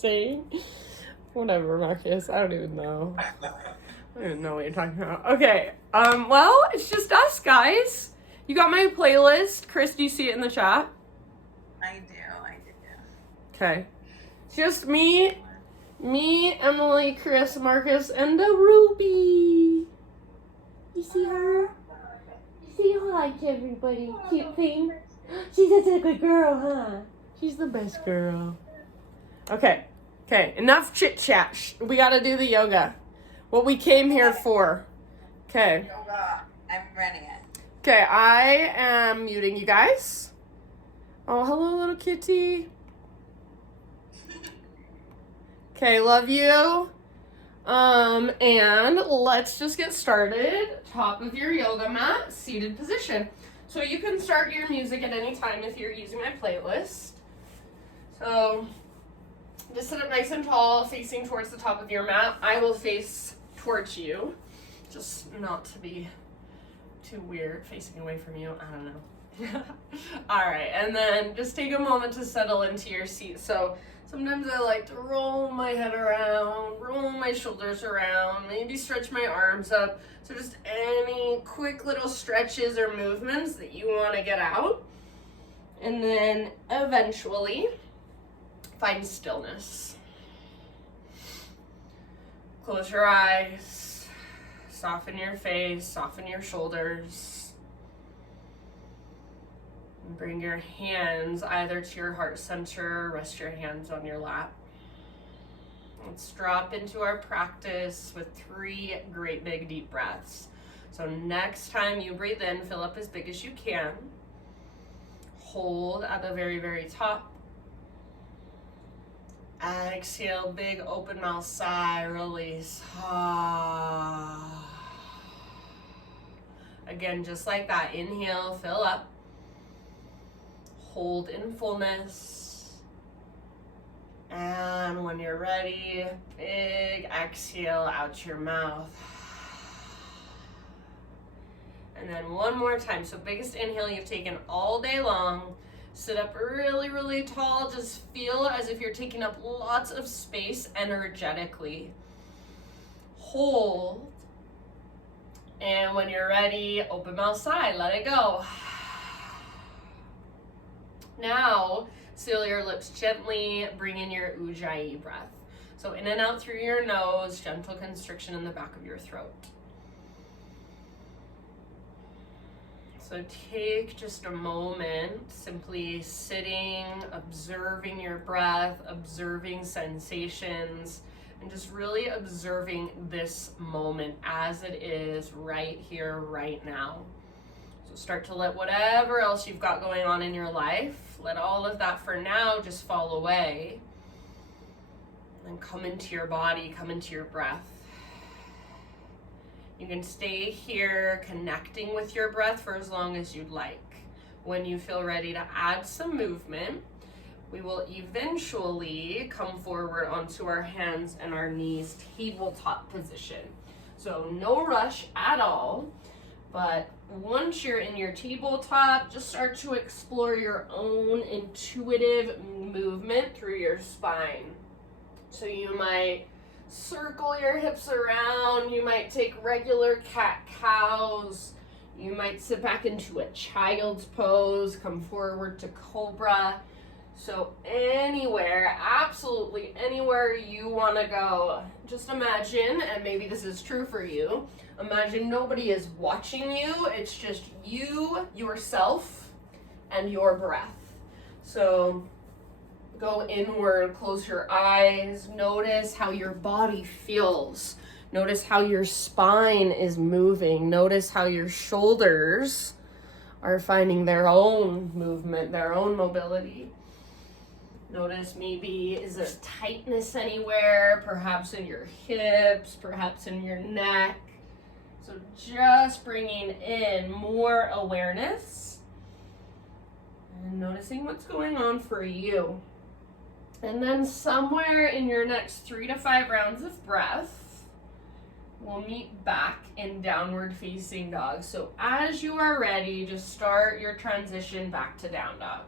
saying? Whatever, Marcus. I don't even know. I don't even know what you're talking about. Okay. Well, it's just us, guys. You got my playlist. Chris, do you see it in the chat? I do. Okay. Just me, Emily, Chris, Marcus, and a Ruby. You see her? You say hi to everybody. Cute thing. She's such a good girl, huh? She's the best girl. Okay. Enough chit chat. We gotta do the yoga. What we came here for. Okay. Yoga. I'm running it. Okay, I am muting you guys. Oh, hello, little kitty. Okay, love you. And let's just get started. Top of your yoga mat, seated position. So you can start your music at any time if you're using my playlist. So just sit up nice and tall, facing towards the top of your mat. I will face towards you, just not to be too weird facing away from you. I don't know. All right, and then just take a moment to settle into your seat. So sometimes I like to roll my head around, roll my shoulders around, maybe stretch my arms up. So just any quick little stretches or movements that you want to get out. And then eventually find stillness. Close your eyes, soften your face, soften your shoulders. And bring your hands either to your heart center, rest your hands on your lap. Let's drop into our practice with 3 great big deep breaths. So next time you breathe in, fill up as big as you can. Hold at the very, very top. Exhale, big open mouth sigh, release. Again, just like that, inhale, fill up. Hold in fullness. And when you're ready, big exhale out your mouth. And then one more time. So biggest inhale you've taken all day long. Sit up really, really tall. Just feel as if you're taking up lots of space energetically. Hold. And when you're ready, open mouth sigh, let it go. Now, seal your lips gently, bring in your Ujjayi breath. So in and out through your nose, gentle constriction in the back of your throat. So take just a moment, simply sitting, observing your breath, observing sensations, and just really observing this moment as it is right here, right now. So start to let whatever else you've got going on in your life, let all of that for now just fall away. And come into your body, come into your breath. You can stay here connecting with your breath for as long as you'd like. When you feel ready to add some movement, we will eventually come forward onto our hands and our knees, tabletop position. So no rush at all, but once you're in your tabletop, just start to explore your own intuitive movement through your spine. So you might circle your hips around, you might take regular cat-cows, you might sit back into a child's pose, come forward to cobra. So anywhere, absolutely anywhere you want to go, just imagine, and maybe this is true for you, imagine nobody is watching you, it's just you, yourself, and your breath. So go inward, close your eyes, notice how your body feels. Notice how your spine is moving. Notice how your shoulders are finding their own movement, their own mobility. Notice maybe is there tightness anywhere, perhaps in your hips, perhaps in your neck. So just bringing in more awareness and noticing what's going on for you. And then somewhere in your next 3 to 5 rounds of breath, we'll meet back in downward facing dog. So as you are ready, just start your transition back to down dog.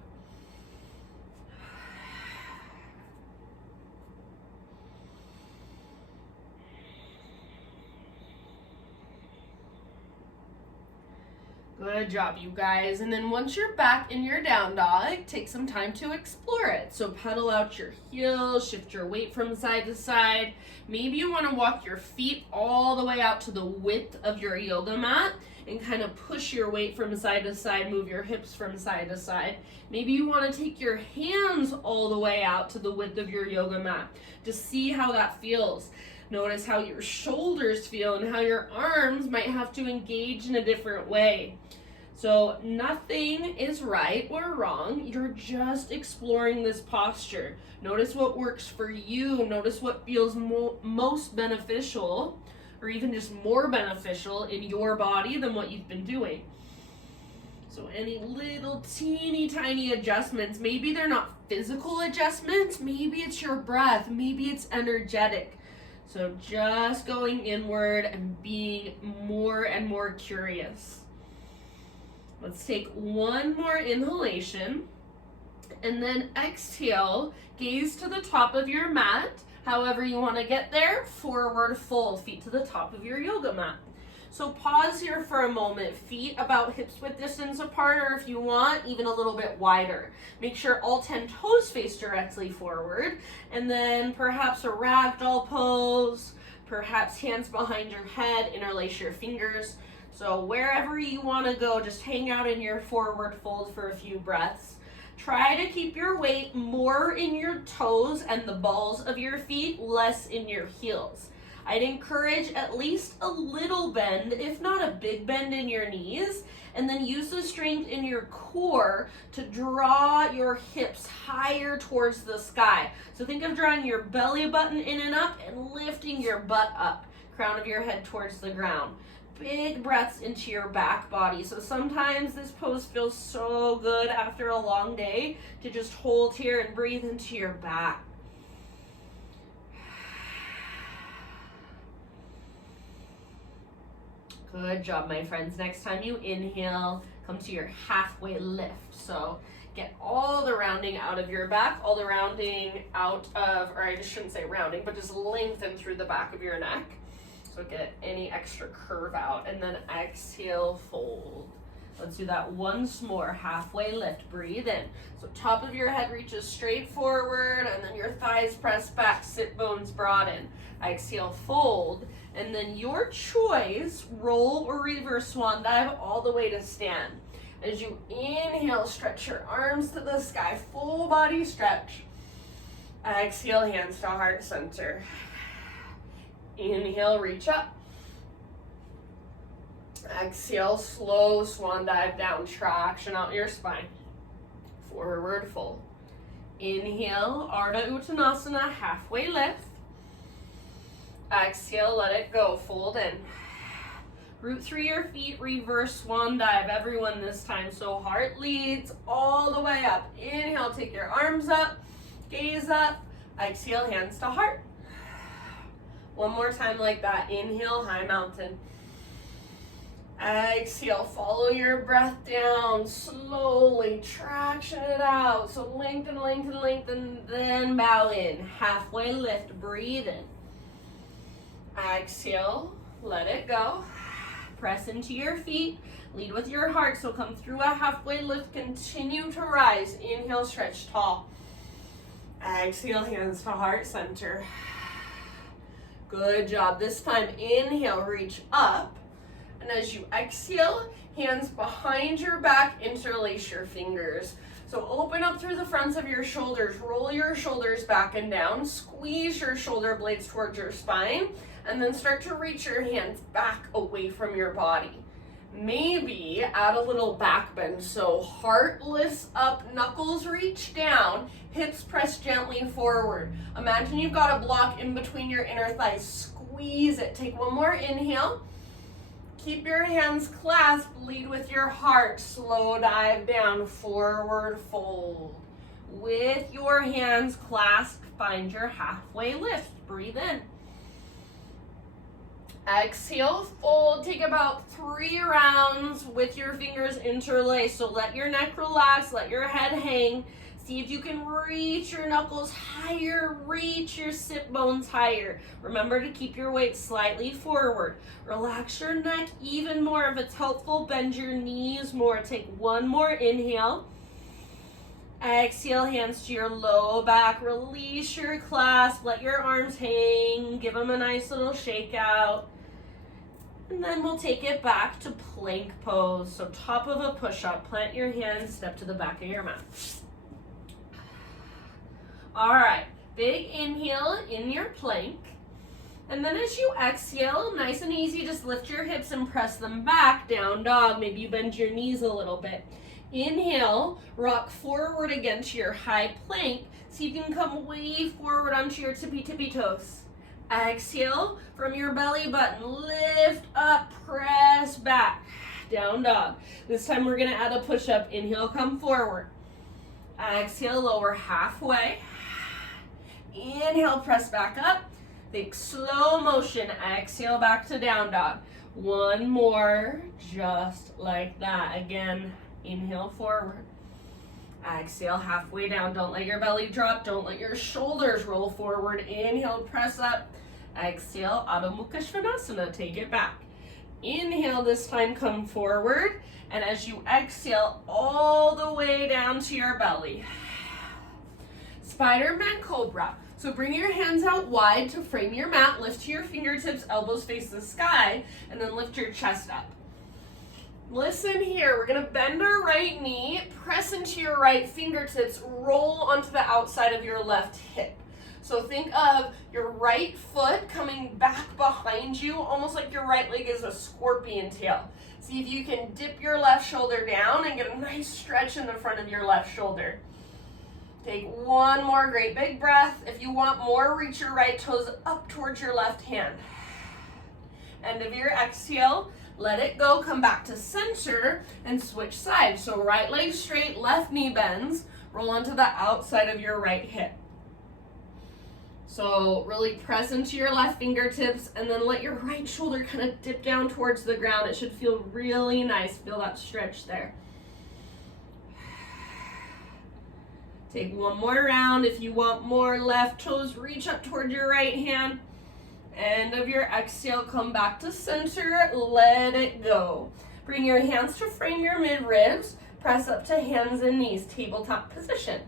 Good job, you guys. And then once you're back in your down dog, take some time to explore it. So pedal out your heels, shift your weight from side to side. Maybe you want to walk your feet all the way out to the width of your yoga mat and kind of push your weight from side to side, move your hips from side to side. Maybe you want to take your hands all the way out to the width of your yoga mat. Just see how that feels. Notice how your shoulders feel and how your arms might have to engage in a different way. So nothing is right or wrong. You're just exploring this posture. Notice what works for you. Notice what feels most beneficial, or even just more beneficial in your body than what you've been doing. So any little teeny tiny adjustments, maybe they're not physical adjustments, maybe it's your breath, maybe it's energetic. So just going inward and being more and more curious. Let's take one more inhalation and then exhale, gaze to the top of your mat. However you want to get there, forward fold, feet to the top of your yoga mat. So pause here for a moment, feet about hips width distance apart, or if you want, even a little bit wider. Make sure all 10 toes face directly forward, and then perhaps a ragdoll pose, perhaps hands behind your head, interlace your fingers. So wherever you want to go, just hang out in your forward fold for a few breaths. Try to keep your weight more in your toes and the balls of your feet, less in your heels. I'd encourage at least a little bend, if not a big bend in your knees, and then use the strength in your core to draw your hips higher towards the sky. So think of drawing your belly button in and up and lifting your butt up, crown of your head towards the ground. Big breaths into your back body. So sometimes this pose feels so good after a long day to just hold here and breathe into your back. Good job, my friends. Next time you inhale, come to your halfway lift. So get all the rounding out of your back, all the rounding out of, or I just shouldn't say rounding, but just lengthen through the back of your neck. So get any extra curve out, and then exhale, fold. Let's do that once more. Halfway lift, breathe in. So top of your head reaches straight forward, and then your thighs press back, sit bones broaden. Exhale, fold, and then your choice, roll or reverse swan dive all the way to stand. As you inhale, stretch your arms to the sky, full body stretch. Exhale, hands to heart center. Inhale, reach up. Exhale, slow swan dive down, traction out your spine. Forward fold. Inhale, Ardha Uttanasana, halfway lift. Exhale, let it go, fold in. Root through your feet, reverse swan dive, everyone this time. So heart leads all the way up. Inhale, take your arms up, gaze up. Exhale, hands to heart. One more time like that. Inhale, high mountain. Exhale, follow your breath down. Slowly traction it out. So lengthen, lengthen, lengthen, then bow in. Halfway lift, breathe in. Exhale, let it go. Press into your feet. Lead with your heart. So come through a halfway lift. Continue to rise. Inhale, stretch tall. Exhale, hands to heart center. Good job. This time, inhale, reach up. And as you exhale, hands behind your back, interlace your fingers. So open up through the fronts of your shoulders. Roll your shoulders back and down. Squeeze your shoulder blades towards your spine. And then start to reach your hands back away from your body. Maybe add a little back bend. So heart lifts up, knuckles reach down, hips press gently forward. Imagine you've got a block in between your inner thighs. Squeeze it. Take one more inhale. Keep your hands clasped. Lead with your heart. Slow dive down, forward fold. With your hands clasped, find your halfway lift. Breathe in. Exhale, fold. Take about 3 rounds with your fingers interlaced. So let your neck relax, let your head hang. See if you can reach your knuckles higher, reach your sit bones higher. Remember to keep your weight slightly forward. Relax your neck even more. If it's helpful, bend your knees more. Take one more inhale. Exhale, hands to your low back. Release your clasp. Let your arms hang. Give them a nice little shake out. And then we'll take it back to plank pose. So top of a push-up, plant your hands, step to the back of your mat. All right, big inhale in your plank. And then as you exhale, nice and easy, just lift your hips and press them back, down dog. Maybe you bend your knees a little bit. Inhale, rock forward again to your high plank. So you can come way forward onto your tippy toes. Exhale, from your belly button, lift up, press back, down dog. This time we're gonna add a push-up. Inhale, come forward. Exhale, lower halfway. Inhale, press back up. Think slow motion. Exhale, back to down dog. One more, just like that. Again, inhale forward. Exhale, halfway down. Don't let your belly drop. Don't let your shoulders roll forward. Inhale, press up. Exhale, Adho Mukha Svanasana. Take it back. Inhale, this time come forward. And as you exhale, all the way down to your belly. Spider Man Cobra. So bring your hands out wide to frame your mat. Lift to your fingertips, elbows face the sky, and then lift your chest up. Listen here, we're gonna bend our right knee, press into your right fingertips, roll onto the outside of your left hip. So think of your right foot coming back behind you, almost like your right leg is a scorpion tail. See if you can dip your left shoulder down and get a nice stretch in the front of your left shoulder. Take one more great big breath. If you want more, reach your right toes up towards your left hand. End of your exhale, let it go, come back to center and switch sides. So right leg straight, left knee bends, roll onto the outside of your right hip. So really press into your left fingertips and then let your right shoulder kind of dip down towards the ground. It should feel really nice. Feel that stretch there. Take one more round. If you want more, left toes reach up toward your right hand. End of your exhale, come back to center, let it go. Bring your hands to frame your midribs. Press up to hands and knees, tabletop position.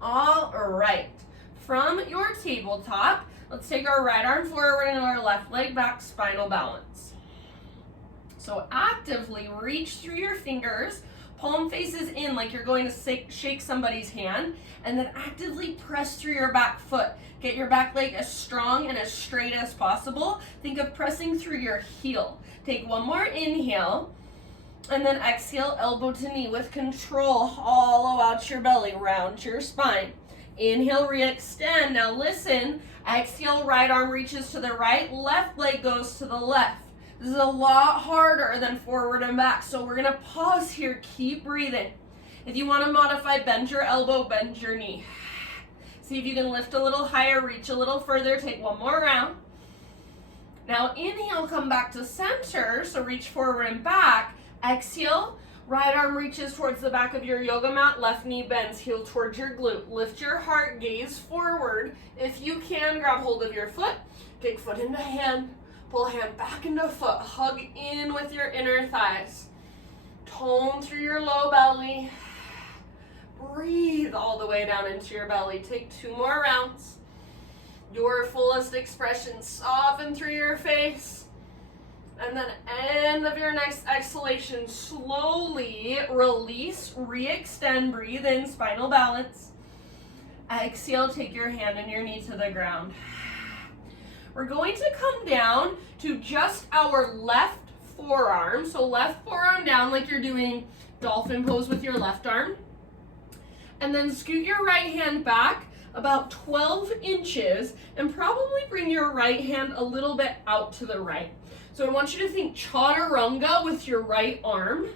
All right, from your tabletop, let's take our right arm forward and our left leg back, spinal balance. So actively reach through your fingers, palm faces in like you're going to shake somebody's hand, and then actively press through your back foot. Get your back leg as strong and as straight as possible. Think of pressing through your heel. Take one more inhale, and then exhale, elbow to knee with control. Hollow out your belly, round your spine. Inhale, re-extend. Now listen, exhale, right arm reaches to the right, left leg goes to the left. This is a lot harder than forward and back, so we're gonna pause here, keep breathing. If you wanna modify, bend your elbow, bend your knee. See if you can lift a little higher, reach a little further, take one more round. Now inhale, come back to center, so reach forward and back. Exhale, right arm reaches towards the back of your yoga mat, left knee bends, heel towards your glute. Lift your heart, gaze forward. If you can, grab hold of your foot, kick foot into hand. Pull hand back into foot, hug in with your inner thighs. Tone through your low belly. Breathe all the way down into your belly. Take two more rounds. Your fullest expression, soften through your face. And then end of your next exhalation, slowly release, re-extend, breathe in, spinal balance. Exhale, take your hand and your knee to the ground. We're going to come down to just our left forearm. So left forearm down like you're doing dolphin pose with your left arm. And then scoot your right hand back about 12 inches and probably bring your right hand a little bit out to the right. So I want you to think chaturanga with your right arm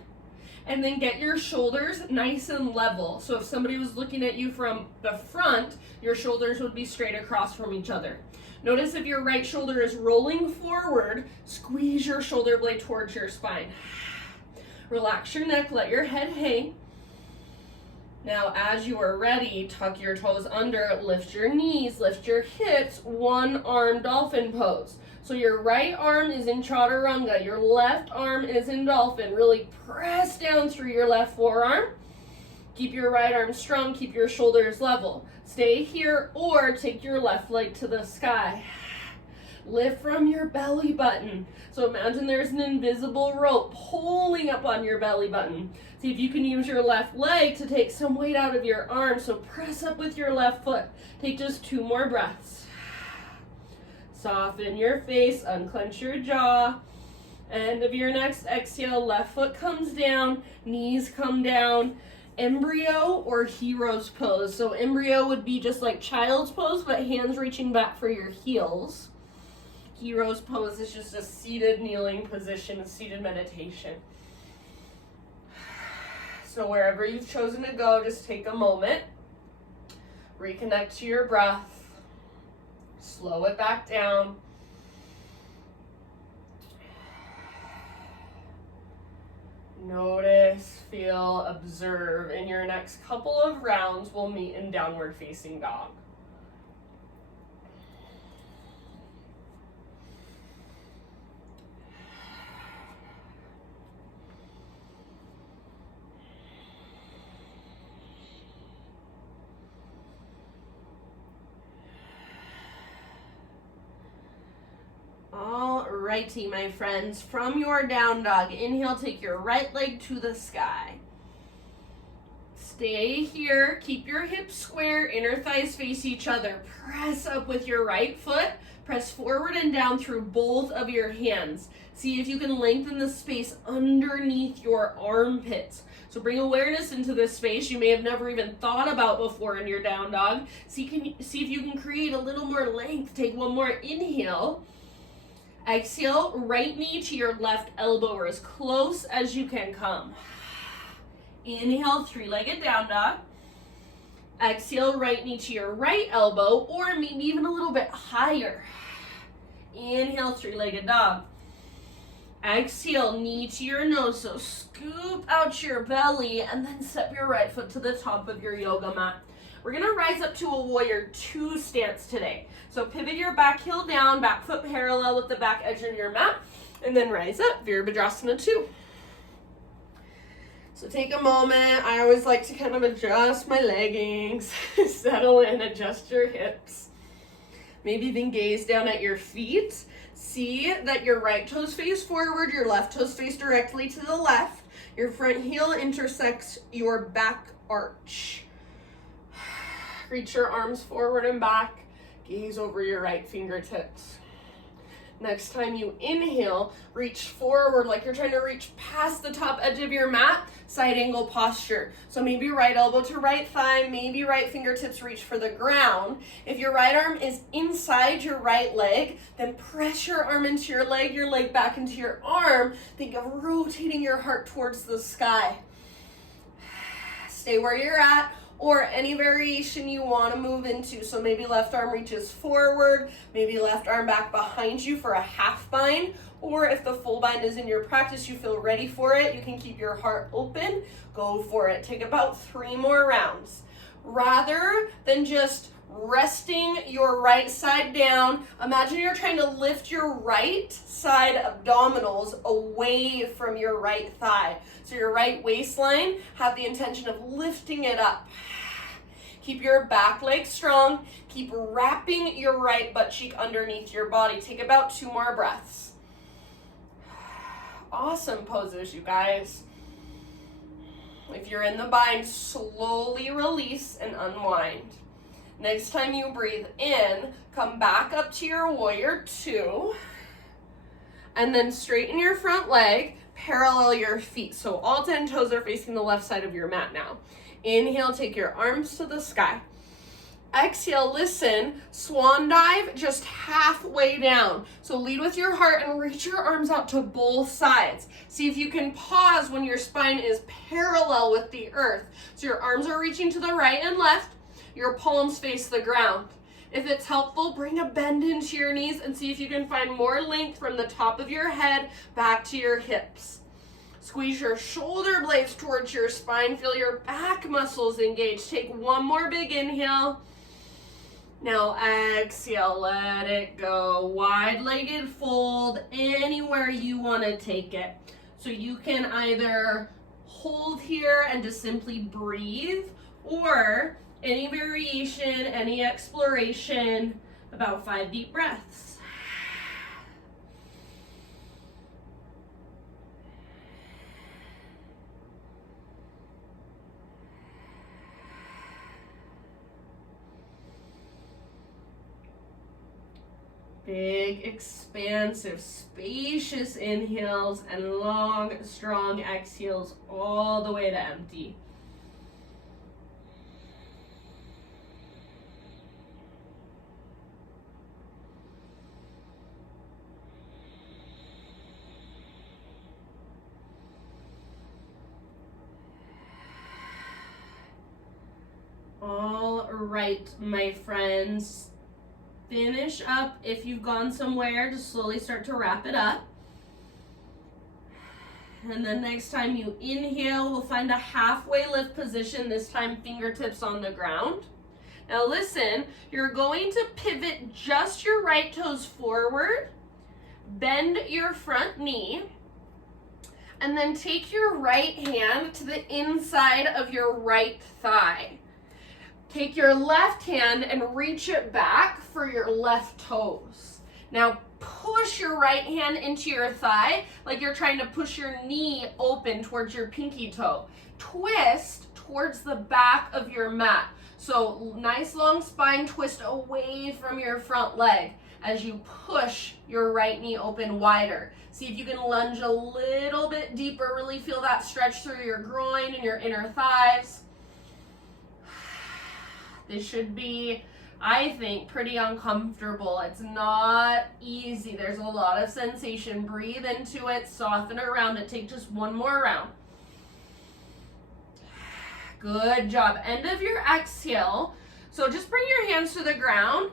and then get your shoulders nice and level. So if somebody was looking at you from the front, your shoulders would be straight across from each other. Notice if your right shoulder is rolling forward, squeeze your shoulder blade towards your spine. Relax your neck, let your head hang. Now, as you are ready, tuck your toes under, lift your knees, lift your hips, one arm dolphin pose. So your right arm is in chaturanga, your left arm is in dolphin. Really press down through your left forearm. Keep your right arm strong, keep your shoulders level. Stay here or take your left leg to the sky. Lift from your belly button. So imagine there's an invisible rope pulling up on your belly button. See if you can use your left leg to take some weight out of your arm. So press up with your left foot. Take just 2 more breaths. Soften your face, unclench your jaw. End of your next exhale, left foot comes down, knees come down. Embryo or hero's pose. So embryo would be just like child's pose, but hands reaching back for your heels. Hero's pose is just a seated kneeling position, a seated meditation. So wherever you've chosen to go, just take a moment, reconnect to your breath, slow it back down. Notice, feel, observe. In your next couple of rounds, we'll meet in downward facing dog. Alrighty, my friends, from your down dog, inhale, take your right leg to the sky. Stay here, keep your hips square, inner thighs face each other. Press up with your right foot, press forward and down through both of your hands. See if you can lengthen the space underneath your armpits. So bring awareness into this space you may have never even thought about before in your down dog. See if you can create a little more length. Take one more inhale. Exhale, right knee to your left elbow or as close as you can come. Inhale, 3-legged down dog. Exhale, right knee to your right elbow or maybe even a little bit higher. Inhale, 3-legged dog. Exhale, knee to your nose, so scoop out your belly and then step your right foot to the top of your yoga mat. We're gonna rise up to a warrior 2 stance today. So pivot your back heel down, back foot parallel with the back edge of your mat, and then rise up, Virabhadrasana 2. So take a moment. I always like to kind of adjust my leggings, settle in, adjust your hips. Maybe even gaze down at your feet. See that your right toes face forward, your left toes face directly to the left. Your front heel intersects your back arch. Reach your arms forward and back. Gaze over your right fingertips. Next time you inhale, reach forward like you're trying to reach past the top edge of your mat, side angle posture. So maybe right elbow to right thigh, maybe right fingertips reach for the ground. If your right arm is inside your right leg, then press your arm into your leg back into your arm. Think of rotating your heart towards the sky. Stay where you're at, or any variation you want to move into. So maybe left arm reaches forward, maybe left arm back behind you for a half bind, or if the full bind is in your practice, you feel ready for it, you can keep your heart open, go for it. Take about 3 more rounds. Rather than just resting your right side down, imagine you're trying to lift your right side abdominals away from your right thigh. So your right waistline, have the intention of lifting it up. Keep your back leg strong. Keep wrapping your right butt cheek underneath your body. Take about 2 more breaths. Awesome poses, you guys. If you're in the bind, slowly release and unwind. Next time you breathe in, come back up to your warrior 2. And then straighten your front leg, parallel your feet. So all 10 toes are facing the left side of your mat now. Inhale, take your arms to the sky. Exhale, listen, swan dive just halfway down. So lead with your heart and reach your arms out to both sides. See if you can pause when your spine is parallel with the earth. So your arms are reaching to the right and left, your palms face the ground. If it's helpful, bring a bend into your knees and see if you can find more length from the top of your head back to your hips. Squeeze your shoulder blades towards your spine. Feel your back muscles engage. Take one more big inhale. Now exhale, let it go. Wide-legged fold anywhere you want to take it. So you can either hold here and just simply breathe, or any variation, any exploration, about 5 deep breaths. Big, expansive, spacious inhales and long, strong exhales all the way to empty. All right, my friends. Finish up. If you've gone somewhere, just slowly start to wrap it up. And then next time you inhale, we'll find a halfway lift position, this time fingertips on the ground. Now listen, you're going to pivot just your right toes forward, bend your front knee, and then take your right hand to the inside of your right thigh. Take your left hand and reach it back for your left toes. Now push your right hand into your thigh like you're trying to push your knee open towards your pinky toe. Twist towards the back of your mat. So nice long spine twist away from your front leg as you push your right knee open wider. See if you can lunge a little bit deeper. Really feel that stretch through your groin and your inner thighs. This should be, I think, pretty uncomfortable. It's not easy. There's a lot of sensation. Breathe into it, soften around it. Take just one more round. Good job. End of your exhale. So just bring your hands to the ground.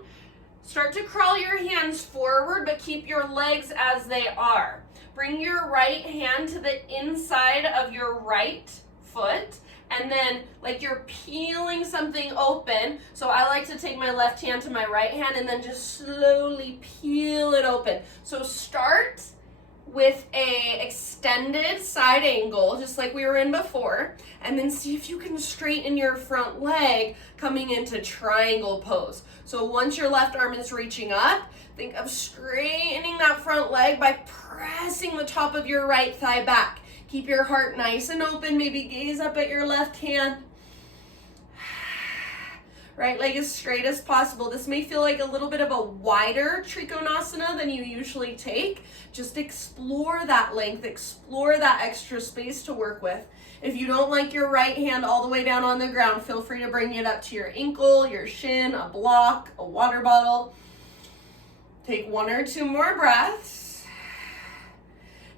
Start to crawl your hands forward, but keep your legs as they are. Bring your right hand to the inside of your right foot. And then like you're peeling something open. So I like to take my left hand to my right hand and then just slowly peel it open. So start with a extended side angle, just like we were in before. And then see if you can straighten your front leg coming into triangle pose. So once your left arm is reaching up, think of straightening that front leg by pressing the top of your right thigh back. Keep your heart nice and open. Maybe gaze up at your left hand. Right leg as straight as possible. This may feel like a little bit of a wider Trikonasana than you usually take. Just explore that length. Explore that extra space to work with. If you don't like your right hand all the way down on the ground, feel free to bring it up to your ankle, your shin, a block, a water bottle. Take 1 or 2 more breaths.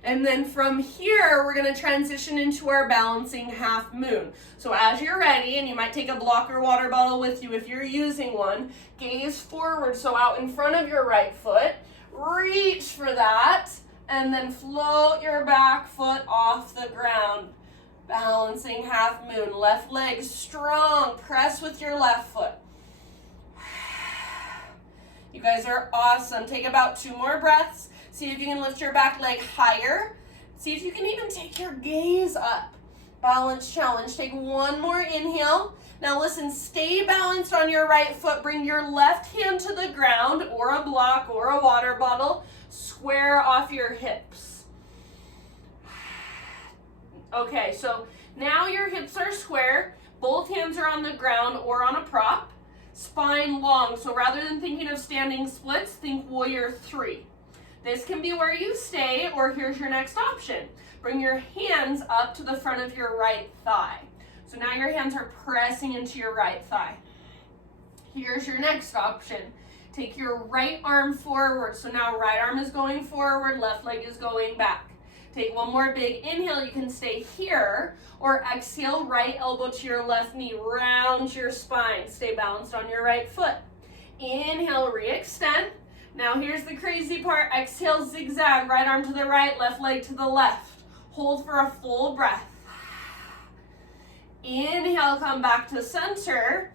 And then from here, we're going to transition into our balancing half moon. So as you're ready, and you might take a block or water bottle with you if you're using one, gaze forward, so out in front of your right foot. Reach for that, and then float your back foot off the ground. Balancing half moon. Left leg strong. Press with your left foot. You guys are awesome. Take about 2 more breaths. See if you can lift your back leg higher. See if you can even take your gaze up. Balance challenge. Take 1 more inhale. Now listen, stay balanced on your right foot. Bring your left hand to the ground or a block or a water bottle. Square off your hips. Okay, so now your hips are square. Both hands are on the ground or on a prop. Spine long. So rather than thinking of standing splits, think warrior 3. This can be where you stay, or here's your next option. Bring your hands up to the front of your right thigh. So now your hands are pressing into your right thigh. Here's your next option. Take your right arm forward. So now right arm is going forward, left leg is going back. Take 1 more big inhale. You can stay here, or exhale, right elbow to your left knee. Round your spine. Stay balanced on your right foot. Inhale, re-extend. Now here's the crazy part. Exhale, zigzag. Right arm to the right, left leg to the left. Hold for a full breath. Inhale, come back to center.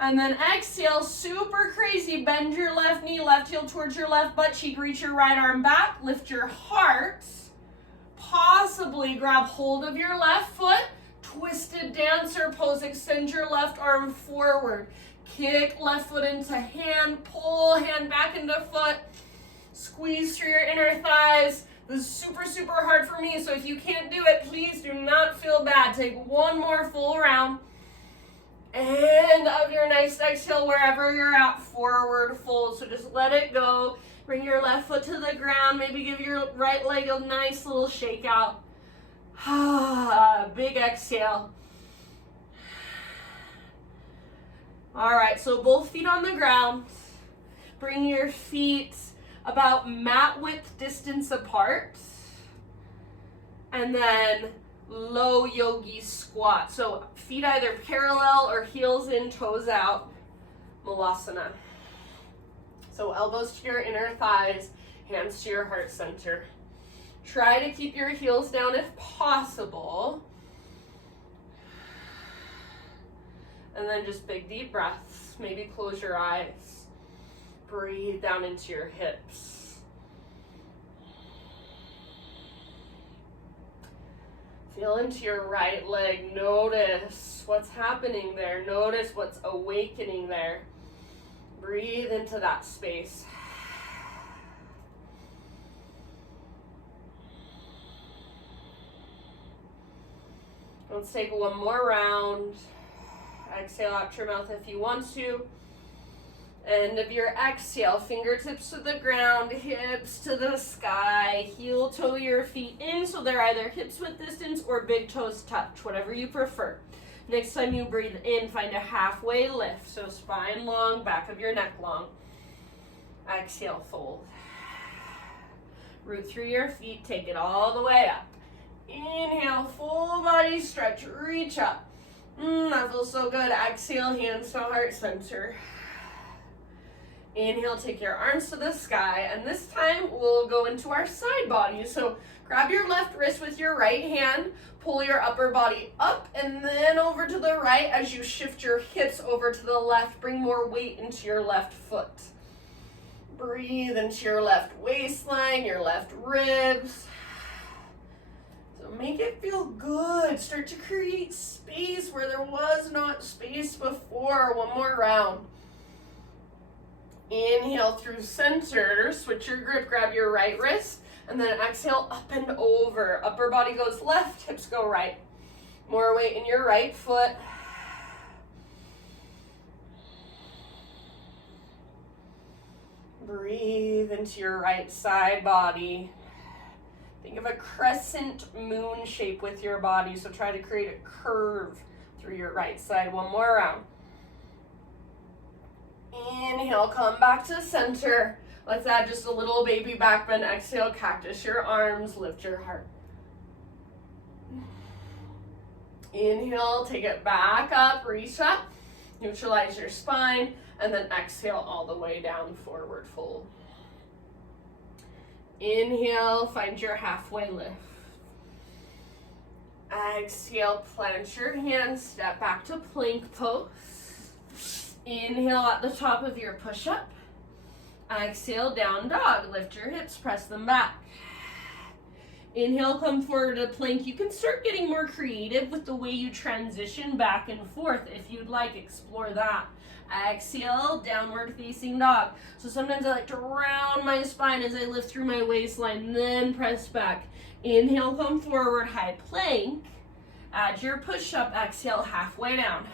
And then exhale, super crazy. Bend your left knee, left heel towards your left butt cheek. Reach your right arm back. Lift your heart. Possibly grab hold of your left foot. Twisted dancer pose. Extend your left arm forward. Kick left foot into hand. Pull hand back into foot. Squeeze through your inner thighs. This is super, super hard for me, so if you can't do it, please do not feel bad. Take one more full round. End of your nice exhale, wherever you're at, forward fold. So just let it go. Bring your left foot to the ground. Maybe give your right leg a nice little shake out. Big exhale. All right, so both feet on the ground. Bring your feet about mat width distance apart. And then low yogi squat. So feet either parallel or heels in, toes out. Malasana. So elbows to your inner thighs, hands to your heart center. Try to keep your heels down if possible. And then just big deep breaths. Maybe close your eyes. Breathe down into your hips. Feel into your right leg. Notice what's happening there. Notice what's awakening there. Breathe into that space. Let's take one more round. Exhale out your mouth if you want to. End of your exhale, fingertips to the ground, hips to the sky, heel toe your feet in so they're either hips width distance or big toes touch, whatever you prefer. Next time you breathe in, find a halfway lift, so spine long, back of your neck long. Exhale, fold. Root through your feet, take it all the way up. Inhale, full body stretch, reach up. That feels so good. Exhale, hands to heart center. Inhale, take your arms to the sky, and this time we'll go into our side body. So grab your left wrist with your right hand, pull your upper body up and then over to the right as you shift your hips over to the left. Bring more weight into your left foot. Breathe into your left waistline, your left ribs. So make it feel good. Start to create space where there was not space before. One more round. Inhale through center, switch your grip, grab your right wrist, and then exhale up and over. Upper body goes left, hips go right. More weight in your right foot. Breathe into your right side body. Think of a crescent moon shape with your body, so try to create a curve through your right side. One more round. Inhale, come back to center. Let's add just a little baby back bend. Exhale, cactus your arms, lift your heart. Inhale, take it back up, reach up, neutralize your spine, and then exhale all the way down, forward fold. Inhale, find your halfway lift. Exhale, plant your hands, step back to plank pose. Inhale at the top of your push-up. Exhale, down dog. Lift your hips, press them back. Inhale, come forward to plank. You can start getting more creative with the way you transition back and forth. If you'd like, explore that. Exhale, downward facing dog. So sometimes I like to round my spine as I lift through my waistline, then press back. Inhale, come forward, high plank. Add your push-up. Exhale, halfway down.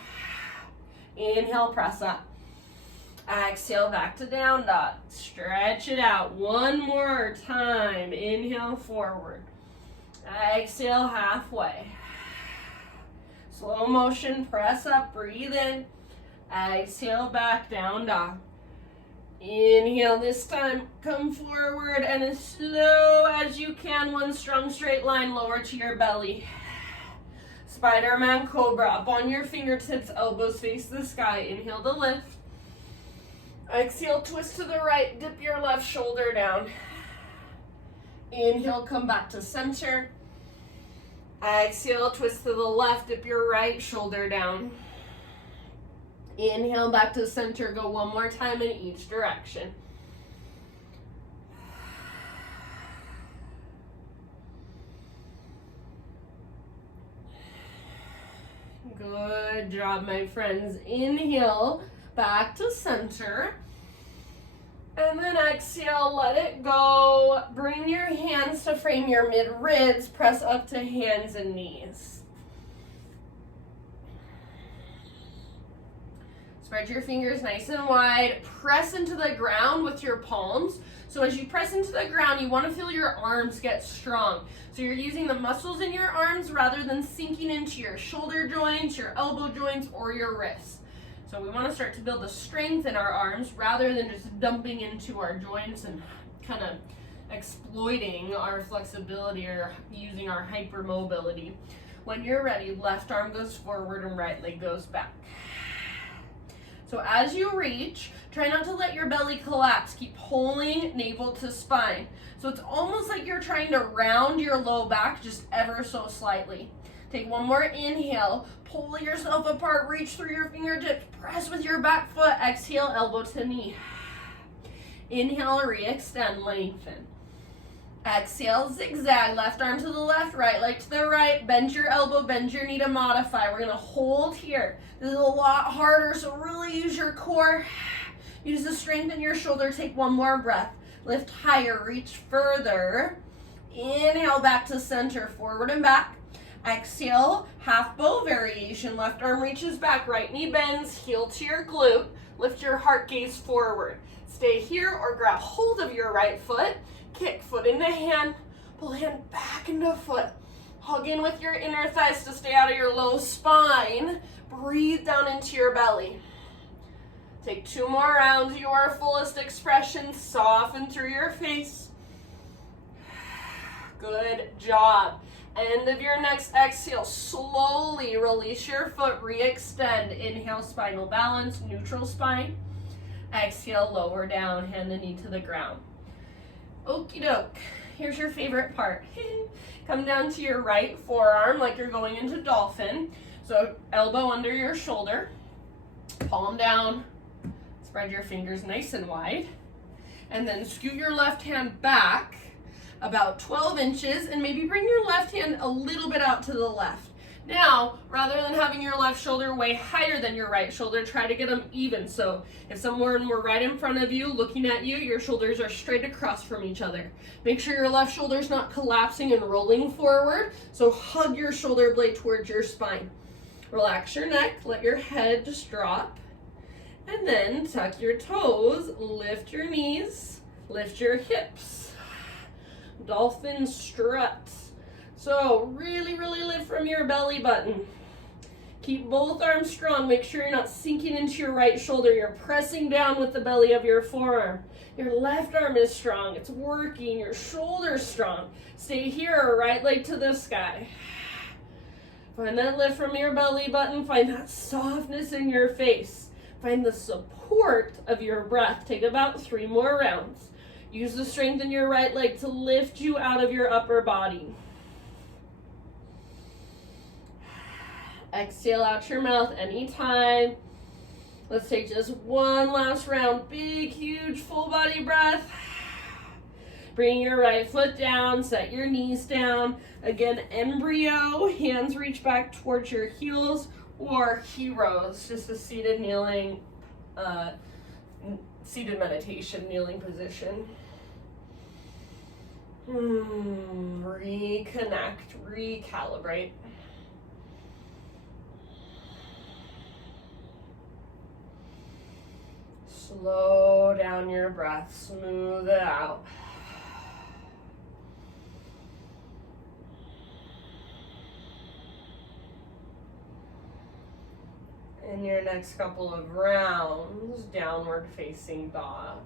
Inhale, press up. Exhale, back to down dog. Stretch it out. One more time. Inhale, forward. Exhale, halfway. Slow motion, press up, breathe in. Exhale, back, down dog. Inhale this time, come forward and as slow as you can, one strong straight line, lower to your belly. Spider Man Cobra, up on your fingertips, elbows face the sky. Inhale to lift. Exhale, twist to the right, dip your left shoulder down. Inhale, come back to center. Exhale, twist to the left, dip your right shoulder down. Inhale back to the center, go one more time in each direction. Good job, my friends. Inhale, back to center. And then exhale, let it go. Bring your hands to frame your mid-ribs. Press up to hands and knees. Spread your fingers nice and wide. Press into the ground with your palms. So as you press into the ground, you want to feel your arms get strong. So you're using the muscles in your arms rather than sinking into your shoulder joints, your elbow joints, or your wrists. So we want to start to build the strength in our arms rather than just dumping into our joints and kind of exploiting our flexibility or using our hypermobility. When you're ready, left arm goes forward and right leg goes back. So as you reach, try not to let your belly collapse. Keep pulling navel to spine. So it's almost like you're trying to round your low back just ever so slightly. Take one more inhale, pull yourself apart, reach through your fingertips, press with your back foot, exhale, elbow to knee. Inhale, re-extend, lengthen. Exhale, zigzag, left arm to the left, right leg to the right, bend your elbow, bend your knee to modify. We're gonna hold here. This is a lot harder, so really use your core. Use the strength in your shoulder, take one more breath. Lift higher, reach further. Inhale, back to center, forward and back. Exhale, half bow variation. Left arm reaches back, right knee bends, heel to your glute. Lift your heart gaze forward. Stay here or grab hold of your right foot. Kick foot into hand, pull hand back into foot. Hug in with your inner thighs to stay out of your low spine. Breathe down into your belly. Take 2 more rounds, your fullest expression. Soften through your face. Good job. End of your next exhale, slowly release your foot, re-extend. Inhale, spinal balance, neutral spine. Exhale, lower down, hand and knee to the ground. Okie doke, here's your favorite part. Come down to your right forearm like you're going into dolphin. So elbow under your shoulder, palm down, spread your fingers nice and wide, and then scoot your left hand back about 12 inches and maybe bring your left hand a little bit out to the left. Now, rather than having your left shoulder way higher than your right shoulder, try to get them even. So if someone were right in front of you looking at you, your shoulders are straight across from each other. Make sure your left shoulder's not collapsing and rolling forward. So hug your shoulder blade towards your spine. Relax your neck, let your head just drop. And then tuck your toes, lift your knees, lift your hips. Dolphin strut. So really lift from your belly button. Keep both arms strong. Make sure you're not sinking into your right shoulder. You're pressing down with the belly of your forearm. Your left arm is strong. It's working. Your shoulder's strong. Stay here, right leg to the sky. Find that lift from your belly button. Find that softness in your face. Find the support of your breath. Take about 3 more rounds. Use the strength in your right leg to lift you out of your upper body. Exhale out your mouth anytime. Let's take just one last round. Big, huge, full body breath. Bring your right foot down, set your knees down. Again, embryo, hands reach back towards your heels, or heroes, just a seated kneeling, seated meditation, kneeling position. Reconnect, recalibrate. Slow down your breath, smooth it out. In your next couple of rounds, downward facing dog.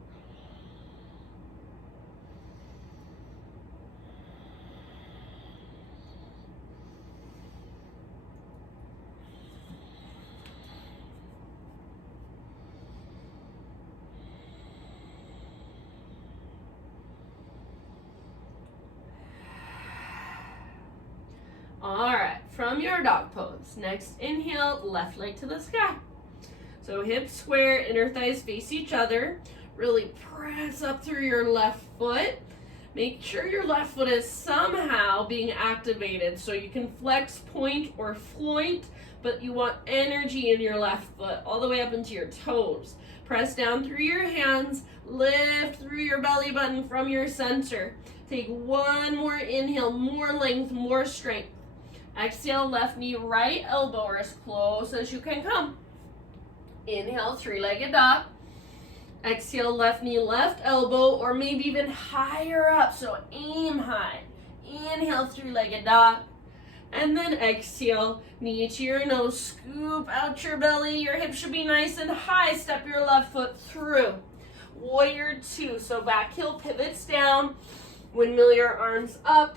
All from your dog pose. Next inhale, left leg to the sky. So hips square, inner thighs face each other. Really press up through your left foot. Make sure your left foot is somehow being activated so you can flex, point, or float, but you want energy in your left foot all the way up into your toes. Press down through your hands, lift through your belly button from your center. Take one more inhale, more length, more strength. Exhale, left knee, right elbow, or as close as you can come. Inhale, three-legged dog. Exhale, left knee, left elbow, or maybe even higher up, so aim high. Inhale, three-legged dog. And then exhale, knee to your nose, scoop out your belly. Your hips should be nice and high. Step your left foot through. Warrior two, so back heel pivots down. Windmill your arms up.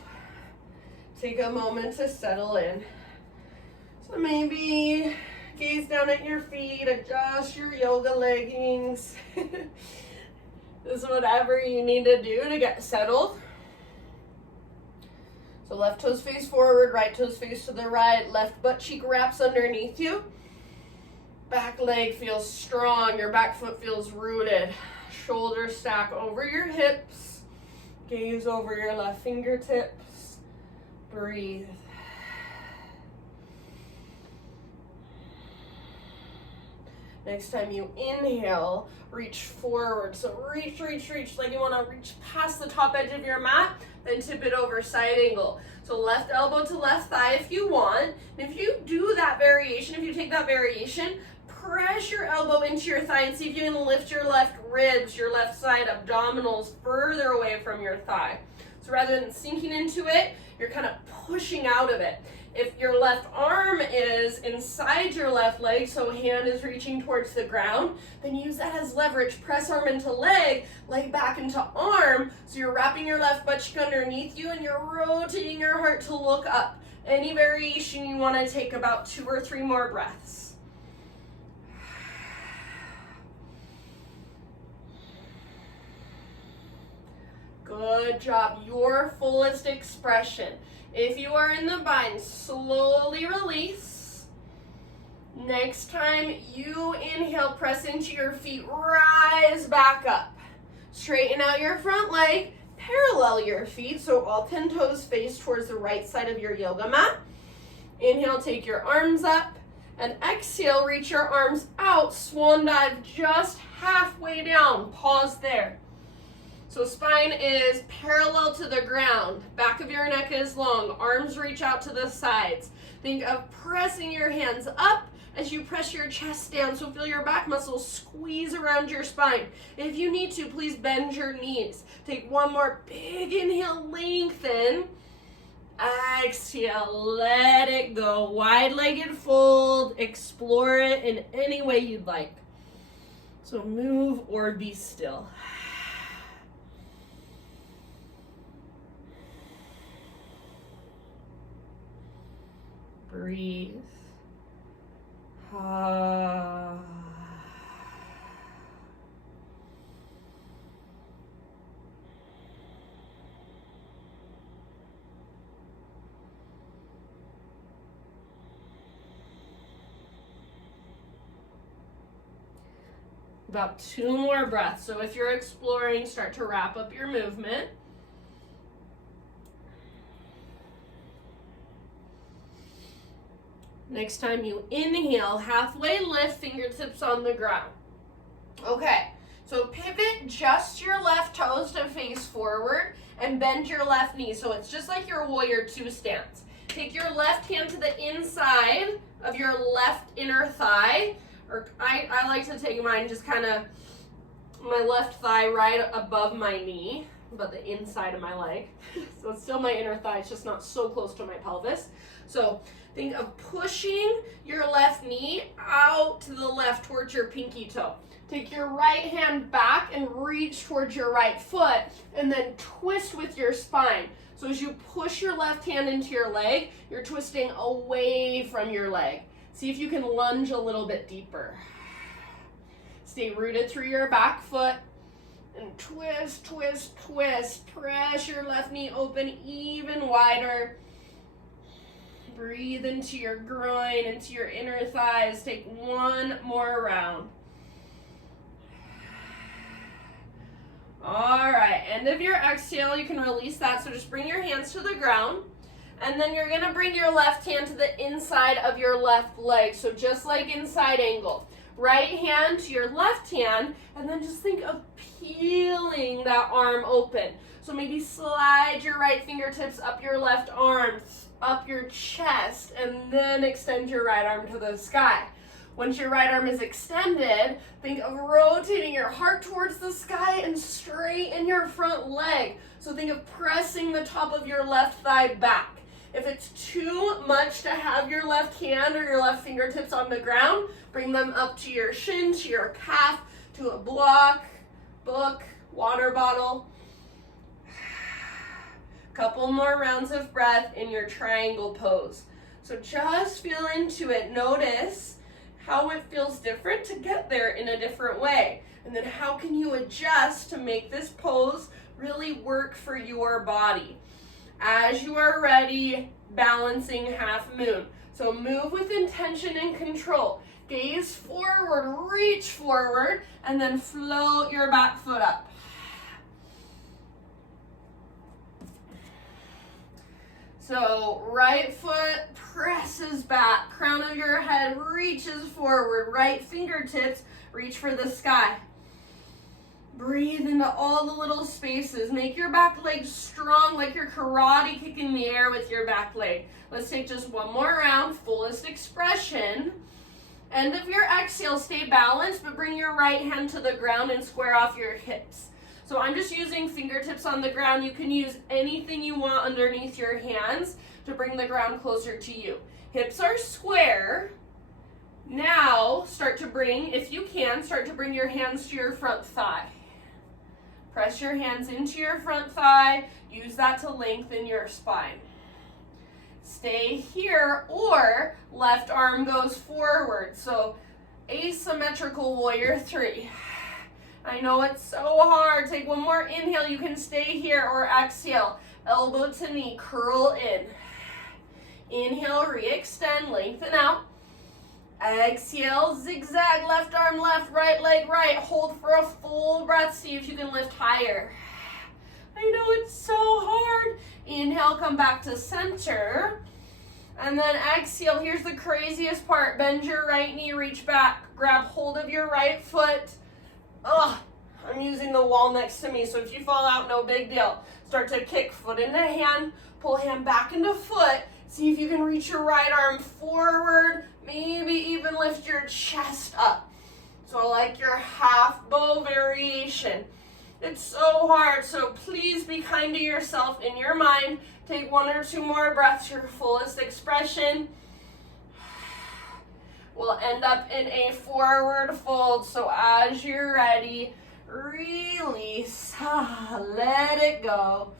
Take a moment to settle in. So maybe gaze down at your feet, adjust your yoga leggings. This is whatever you need to do to get settled. So left toes face forward, right toes face to the right, left butt cheek wraps underneath you. Back leg feels strong, your back foot feels rooted. Shoulders stack over your hips. Gaze over your left fingertips. Breathe. Next time you inhale, reach forward. So reach, like you want to reach past the top edge of your mat, then tip it over, side angle. So left elbow to left thigh if you want. And if you do that variation, if you take that variation, press your elbow into your thigh and see if you can lift your left ribs, your left side abdominals further away from your thigh. So rather than sinking into it, you're kind of pushing out of it. If your left arm is inside your left leg, so hand is reaching towards the ground, then use that as leverage. Press arm into leg, leg back into arm. So you're wrapping your left butt cheek underneath you and you're rotating your heart to look up. Any variation you want to take about 2 or 3 more breaths. Good job. Your fullest expression. If you are in the bind, slowly release. Next time you inhale, press into your feet, rise back up. Straighten out your front leg, parallel your feet, so all 10 toes face towards the right side of your yoga mat. Inhale, take your arms up, and exhale, reach your arms out, swan dive just halfway down, pause there. So spine is parallel to the ground, back of your neck is long, arms reach out to the sides. Think of pressing your hands up as you press your chest down, so feel your back muscles squeeze around your spine. If you need to, please bend your knees. Take one more big inhale, lengthen. Exhale, let it go. Wide-legged fold, explore it in any way you'd like. So move or be still. Breathe. About 2 more breaths. So if you're exploring, start to wrap up your movement. Next time you inhale, halfway lift, fingertips on the ground. Okay, so pivot just your left toes to face forward and bend your left knee. So it's just like your warrior two stance. Take your left hand to the inside of your left inner thigh, or I like to take mine just kind of my left thigh right above my knee, but the inside of my leg. So it's still my inner thigh, it's just not so close to my pelvis. So think of pushing your left knee out to the left towards your pinky toe. Take your right hand back and reach towards your right foot, and then twist with your spine. So as you push your left hand into your leg, you're twisting away from your leg. See if you can lunge a little bit deeper. Stay rooted through your back foot, and twist, twist, twist. Press your left knee open even wider. Breathe into your groin, into your inner thighs. Take one more round. All right, end of your exhale, you can release that. So just bring your hands to the ground. And then you're gonna bring your left hand to the inside of your left leg. So just like in side angle. Right hand to your left hand, and then just think of peeling that arm open. So maybe slide your right fingertips up your left arm, up your chest, and then extend your right arm to the sky. Once your right arm is extended, think of rotating your heart towards the sky and straighten your front leg. So think of pressing the top of your left thigh back. If it's too much to have your left hand or your left fingertips on the ground, bring them up to your shin, to your calf, to a block, book, water bottle. Couple more rounds of breath in your triangle pose. So just feel into it. Notice how it feels different to get there in a different way. And then how can you adjust to make this pose really work for your body? As you are ready, balancing half moon. So move with intention and control. Gaze forward, reach forward, and then float your back foot up. So right foot presses back, crown of your head reaches forward, right fingertips reach for the sky. Breathe into all the little spaces. Make your back leg strong, like you're karate kicking the air with your back leg. Let's take just one more round, fullest expression. End of your exhale, stay balanced, but bring your right hand to the ground and square off your hips. So I'm just using fingertips on the ground. You can use anything you want underneath your hands to bring the ground closer to you. Hips are square. Now start to bring, if you can, start to bring your hands to your front thigh. Press your hands into your front thigh. Use that to lengthen your spine. Stay here, or left arm goes forward. So asymmetrical warrior 3. I know it's so hard. Take one more inhale. You can stay here or exhale. Elbow to knee, curl in. Inhale, re-extend, lengthen out. Exhale, zigzag, left arm left, right leg right. Hold for a full breath. See if you can lift higher. I know it's so hard. Inhale, come back to center. And then exhale. Here's the craziest part. Bend your right knee, reach back. Grab hold of your right foot. Ugh, I'm using the wall next to me, so if you fall out, no big deal. Start to kick foot into hand, pull hand back into foot. See if you can reach your right arm forward, maybe even lift your chest up. So like your half bow variation. It's so hard, so please be kind to yourself in your mind. Take one or two more breaths, your fullest expression. We'll end up in a forward fold. So as you're ready, release, let it go.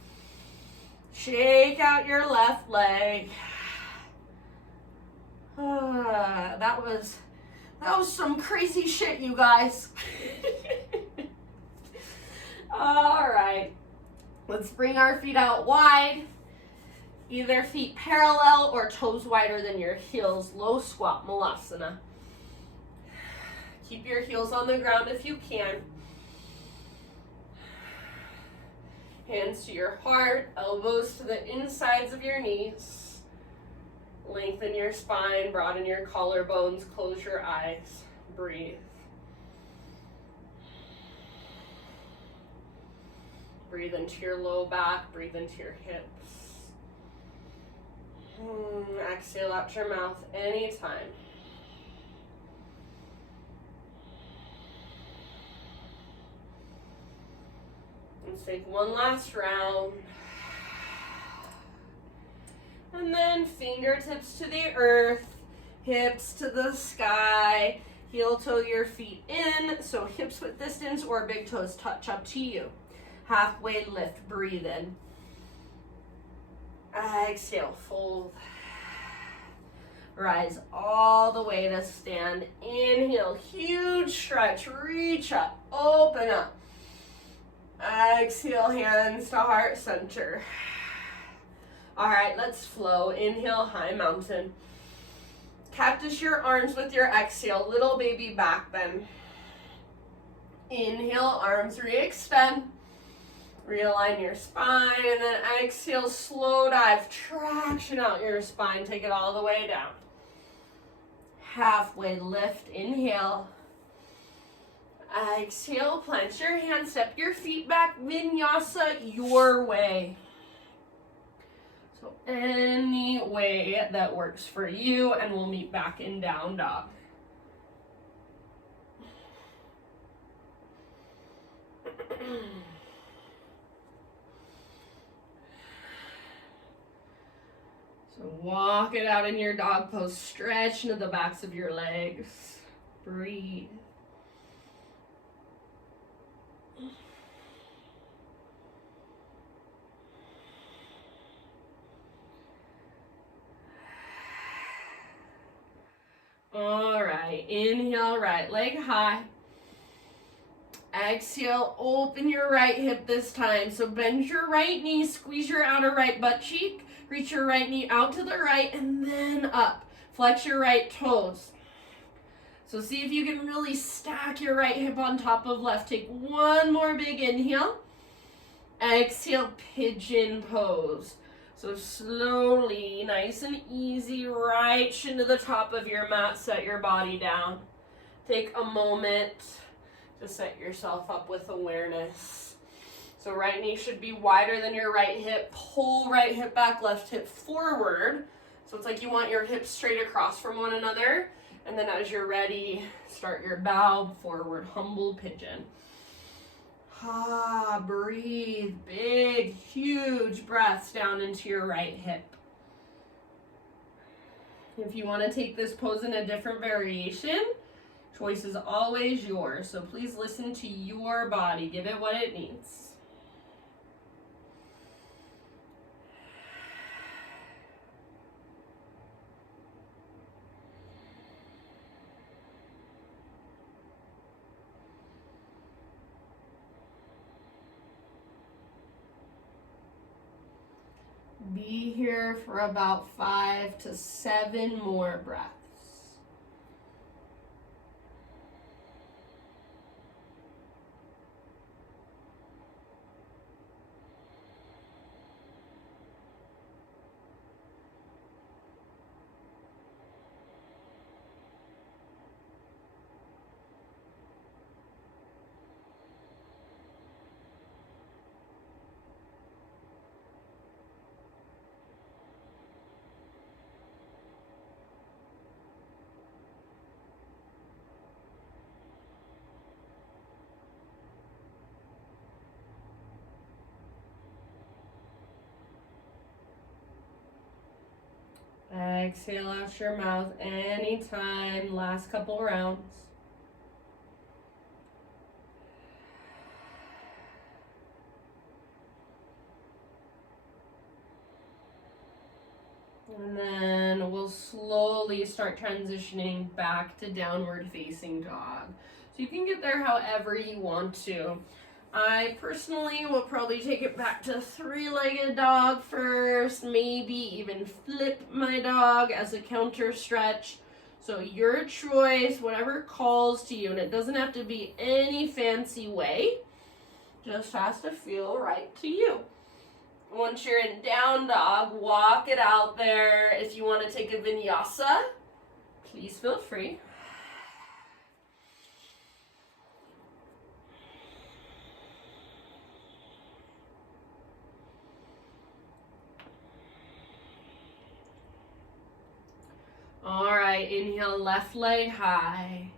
Shake out your left leg. That was some crazy shit, you guys. All right, let's bring our feet out wide. Either feet parallel or toes wider than your heels. Low squat, malasana. Keep your heels on the ground if you can. Hands to your heart, elbows to the insides of your knees. Lengthen your spine, broaden your collarbones, close your eyes, breathe. Breathe into your low back, breathe into your hips. Exhale out your mouth anytime. Let's take one last round. And then fingertips to the earth, hips to the sky, heel toe your feet in, so hips width distance or big toes touch, up to you. Halfway lift, breathe in. Exhale, fold. Rise all the way to stand. Inhale, huge stretch, reach up, open up. Exhale, hands to heart center. All right, let's flow. Inhale, high mountain. Cactus your arms with your exhale. Little baby back bend. Inhale, arms re-extend. Realign your spine, and then exhale, slow dive. Traction out your spine. Take it all the way down. Halfway lift. Inhale. Exhale, plant your hands, step your feet back. Vinyasa your way. So any way that works for you, and we'll meet back in down dog. So walk it out in your dog pose. Stretch into the backs of your legs. Breathe. All right, inhale, right leg high. Exhale, open your right hip this time. So bend your right knee, squeeze your outer right butt cheek, reach your right knee out to the right, and then up. Flex your right toes. So see if you can really stack your right hip on top of left. Take one more big inhale. Exhale, pigeon pose. So slowly, nice and easy, right shin to the top of your mat, set your body down. Take a moment to set yourself up with awareness. So right knee should be wider than your right hip. Pull right hip back, left hip forward. So it's like you want your hips straight across from one another. And then as you're ready, start your bow, forward, humble pigeon. Breathe, big, huge breaths down into your right hip. If you want to take this pose in a different variation, choice is always yours. So please listen to your body. Give it what it needs. Be here for about 5 to 7 more breaths. Exhale out your mouth anytime. Last couple rounds. And then we'll slowly start transitioning back to downward facing dog. So you can get there however you want to. I personally will probably take it back to 3-legged dog first, maybe even flip my dog as a counter stretch. So your choice, whatever calls to you, and it doesn't have to be any fancy way, just has to feel right to you. Once you're in down dog, walk it out there. If you want to take a vinyasa, please feel free. All right, inhale, left leg high.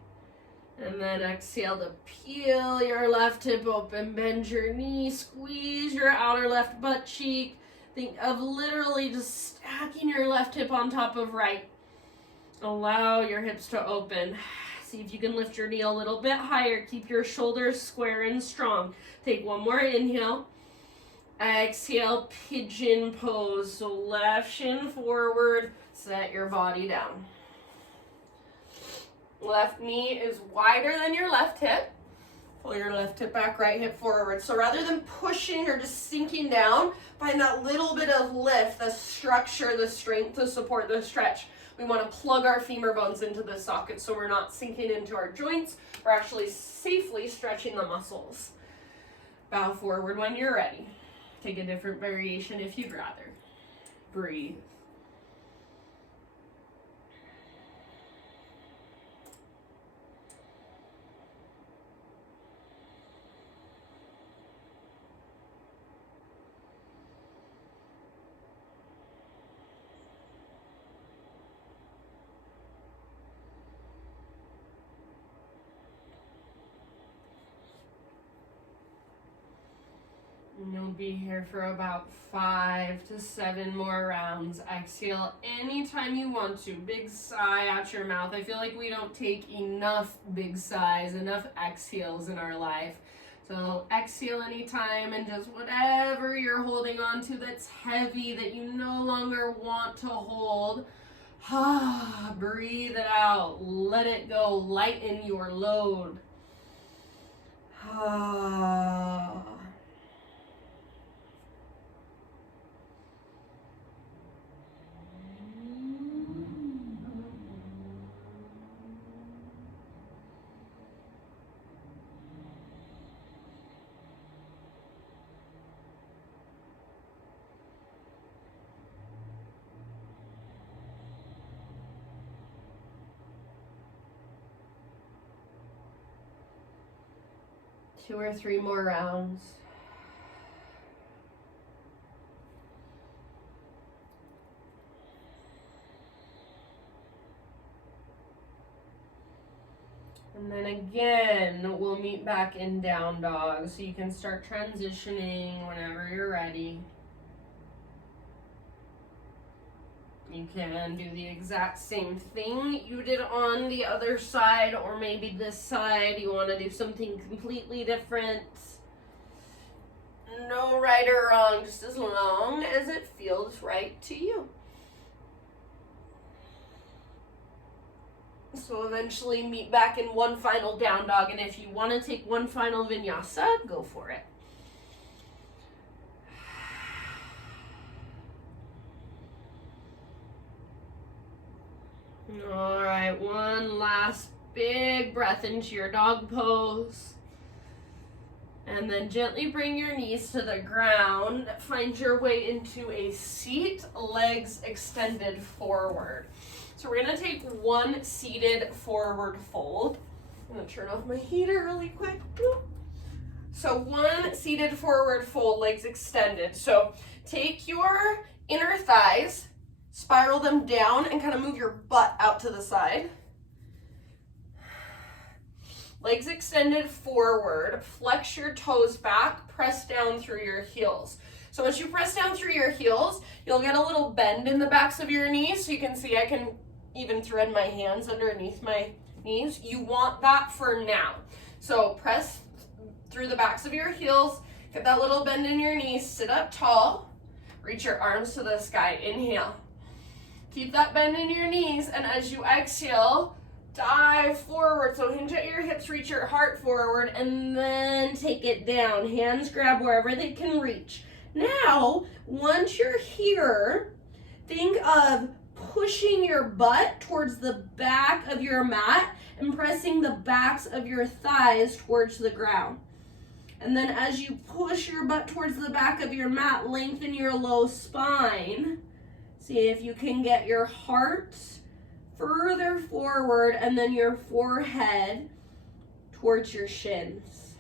And then exhale to peel your left hip open, bend your knee, squeeze your outer left butt cheek. Think of literally just stacking your left hip on top of right. Allow your hips to open. See if you can lift your knee a little bit higher. Keep your shoulders square and strong. Take one more inhale. Exhale, pigeon pose. So left shin forward, set your body down. Left knee is wider than your left hip. Pull your left hip back, right hip forward. So rather than pushing or just sinking down, find that little bit of lift, the structure, the strength to support the stretch. We want to plug our femur bones into the socket so we're not sinking into our joints. We're actually safely stretching the muscles. Bow forward when you're ready. Take a different variation if you'd rather. Breathe. And you'll be here for about 5 to 7 more rounds. Exhale anytime you want to. Big sigh out your mouth. I feel like we don't take enough big sighs, enough exhales in our life. So exhale anytime, and just whatever you're holding on to that's heavy, that you no longer want to hold, breathe it out. Let it go. Lighten your load. Two or three more rounds. And then again, we'll meet back in down dog, so you can start transitioning whenever you're ready. You can do the exact same thing you did on the other side, or maybe this side, you want to do something completely different. No right or wrong, just as long as it feels right to you. So eventually meet back in one final down dog, and if you want to take one final vinyasa, go for it. All right, one last big breath into your dog pose. And then gently bring your knees to the ground. Find your way into a seat, legs extended forward. So we're gonna take one seated forward fold. I'm gonna turn off my heater really quick. So one seated forward fold, legs extended. So take your inner thighs, spiral them down, and kind of move your butt out to the side. Legs extended forward, flex your toes back, press down through your heels. So as you press down through your heels, you'll get a little bend in the backs of your knees. So you can see I can even thread my hands underneath my knees. You want that for now. So press through the backs of your heels, get that little bend in your knees, sit up tall, reach your arms to the sky, inhale. Keep that bend in your knees, and as you exhale, dive forward. So hinge at your hips, reach your heart forward, and then take it down. Hands grab wherever they can reach. Now, once you're here, think of pushing your butt towards the back of your mat and pressing the backs of your thighs towards the ground. And then as you push your butt towards the back of your mat, lengthen your low spine. See if you can get your heart further forward and then your forehead towards your shins.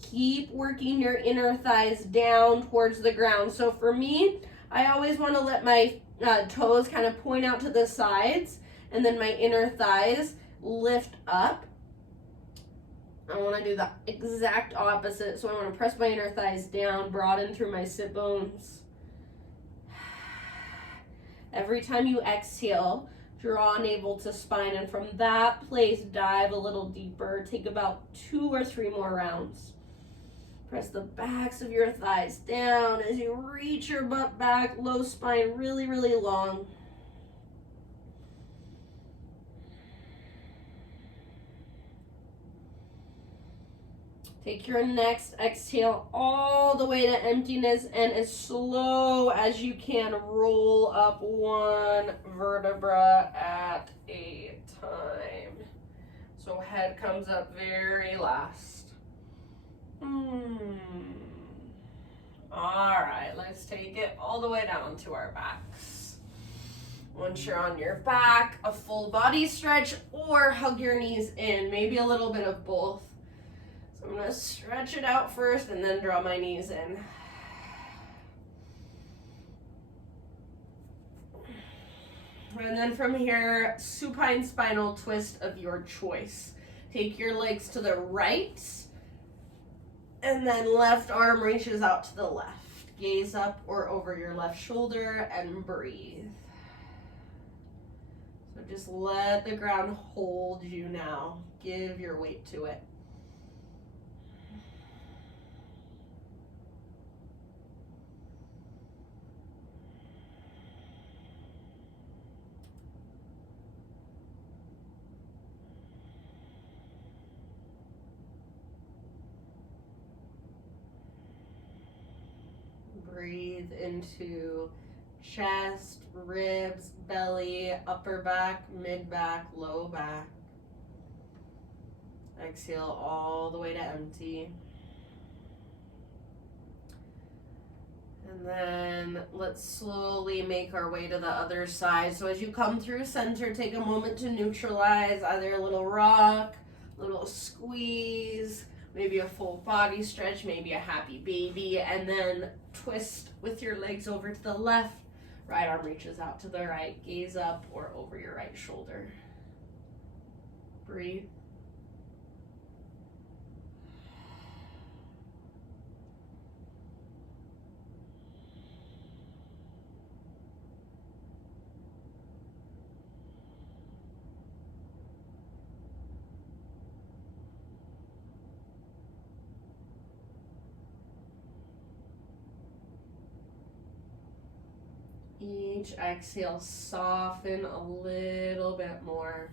Keep working your inner thighs down towards the ground. So for me, I always want to let my toes kind of point out to the sides, and then my inner thighs lift up. I want to do the exact opposite. So I want to press my inner thighs down, broaden through my sit bones. Every time you exhale, draw navel to spine, and from that place, dive a little deeper. Take about 2 or 3 more rounds. Press the backs of your thighs down as you reach your butt back, low spine, really, really long. Take your next exhale all the way to emptiness, and as slow as you can, roll up one vertebra at a time. So head comes up very last. All right, let's take it all the way down to our backs. Once you're on your back, a full body stretch or hug your knees in, maybe a little bit of both. So I'm gonna stretch it out first and then draw my knees in. And then from here, supine spinal twist of your choice. Take your legs to the right, and then left arm reaches out to the left. Gaze up or over your left shoulder and breathe. So just let the ground hold you now. Give your weight to it. Breathe into chest, ribs, belly, upper back, mid back, low back. Exhale all the way to empty. And then let's slowly make our way to the other side. So as you come through center, take a moment to neutralize either a little rock, a little squeeze, maybe a full body stretch, maybe a happy baby, and then twist with your legs over to the left. Right arm reaches out to the right. Gaze up or over your right shoulder. Breathe. Each exhale, soften a little bit more.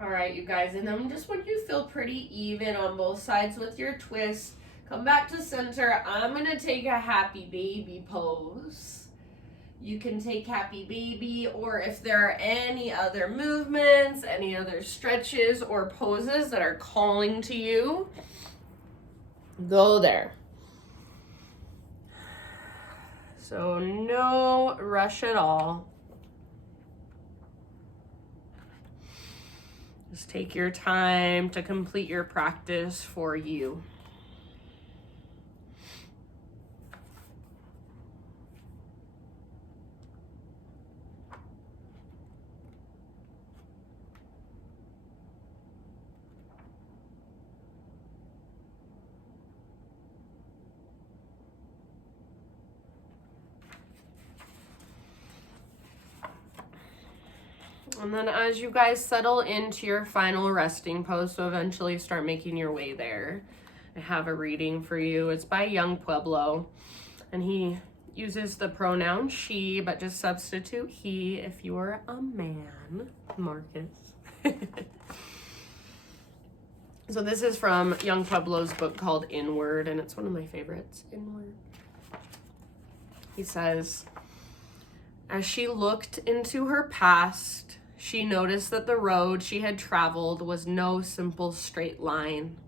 All right, you guys, and then just when you feel pretty even on both sides with your twist, come back to center. I'm gonna take a happy baby pose. You can take happy baby, or if there are any other movements, any other stretches or poses that are calling to you, go there. So no rush at all. Just take your time to complete your practice for you. And then as you guys settle into your final resting pose, so eventually start making your way there, I have a reading for you. It's by Young Pueblo, and he uses the pronoun she, but just substitute he if you are a man, Marcus. So this is from Young Pueblo's book called Inward, and it's one of my favorites, Inward. He says, as she looked into her past, she noticed that the road she had traveled was no simple straight line.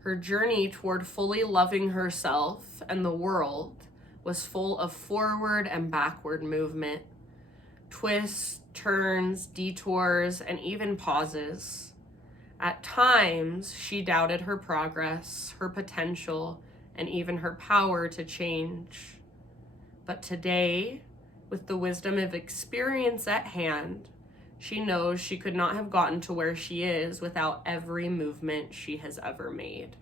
Her journey toward fully loving herself and the world was full of forward and backward movement, twists, turns, detours, and even pauses. At times, she doubted her progress, her potential, and even her power to change. But today, with the wisdom of experience at hand, she knows she could not have gotten to where she is without every movement she has ever made.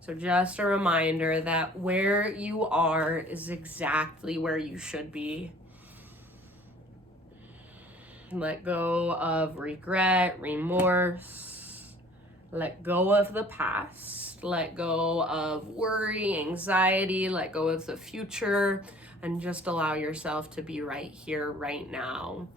So just a reminder that where you are is exactly where you should be. Let go of regret, remorse. Let go of the past. Let go of worry, anxiety. Let go of the future. and just allow yourself to be right here, right now.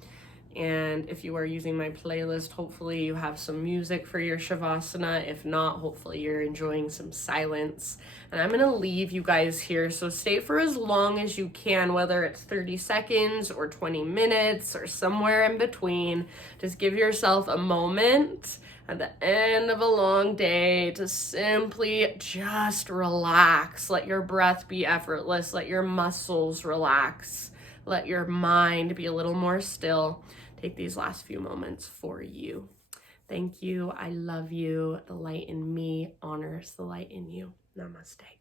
And if you are using my playlist, hopefully you have some music for your Shavasana. If not, hopefully you're enjoying some silence. And I'm gonna leave you guys here, so stay for as long as you can, whether it's 30 seconds or 20 minutes or somewhere in between. Just give yourself a moment at the end of a long day to simply just relax. Let your breath be effortless. Let your muscles relax. Let your mind be a little more still. Take these last few moments for you. Thank you. I love you. The light in me honors the light in you. Namaste.